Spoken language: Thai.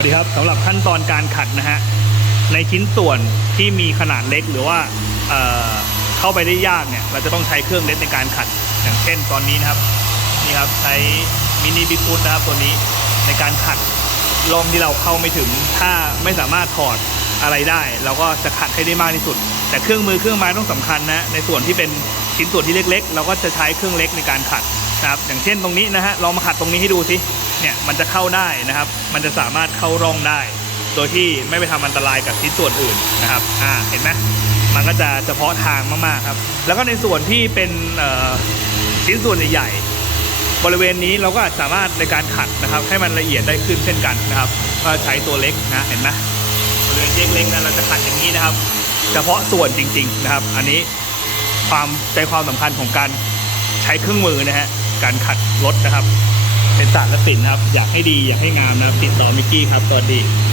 สวัสดีครับสำหรับขั้นตอนการขัดนะฮะในชิ้นส่วนที่มีขนาดเล็กหรือว่าเเข้าไปได้ยากเนี่ยเราจะต้องใช้เครื่องเล็กในการขัด อย่างเช่นตอนนี้นะครับนี่ครับใช้มินิบิ๊กฟุตนะครับตัวนี้ในการขัดร่องที่เราเข้าไม่ถึง ถ้าไม่สามารถถอดอะไรได้ เราก็จะขัดให้ได้มากที่สุด แต่เครื่องมือเครื่องไม้ต้องสำคัญนะในส่วนที่เป็นชิ้นส่วนที่เล็ก ๆ เราก็จะใช้เครื่องเล็กในการขัดนะครับอย่างเช่นตรงนี้นะฮะลองมาขัดตรงนี้ให้ดูสิ เนี่ยมันจะเข้าได้นะครับ มันจะสามารถเข้าร่องได้ โดยที่ไม่ไปทำอันตรายกับชิ้นส่วนอื่นนะครับอ่าเห็นไหมมันก็จะเฉพาะทางมากๆครับ แล้วก็ในส่วนที่เป็นชิ้นส่วนใหญ่ๆบริเวณนี้เราก็สามารถในการขัดนะครับ ให้มันละเอียดได้ขึ้นเช่นกันนะครับก็ใช้ตัวเล็กนะเห็นไหมบริเวณเล็กๆนั้นเราจะขัดอย่างนี้นะครับ เฉพาะส่วนจริง ๆนะครับ อันนี้ความใจความสำคัญของการใช้เครื่องมือนะฮะการขัดรถนะครับ เป็นศาสตร์และศิลป์นะครับ อยากให้ดีอยากให้งามนะครับ ติดต่อมิกกี้ครับสวัสดี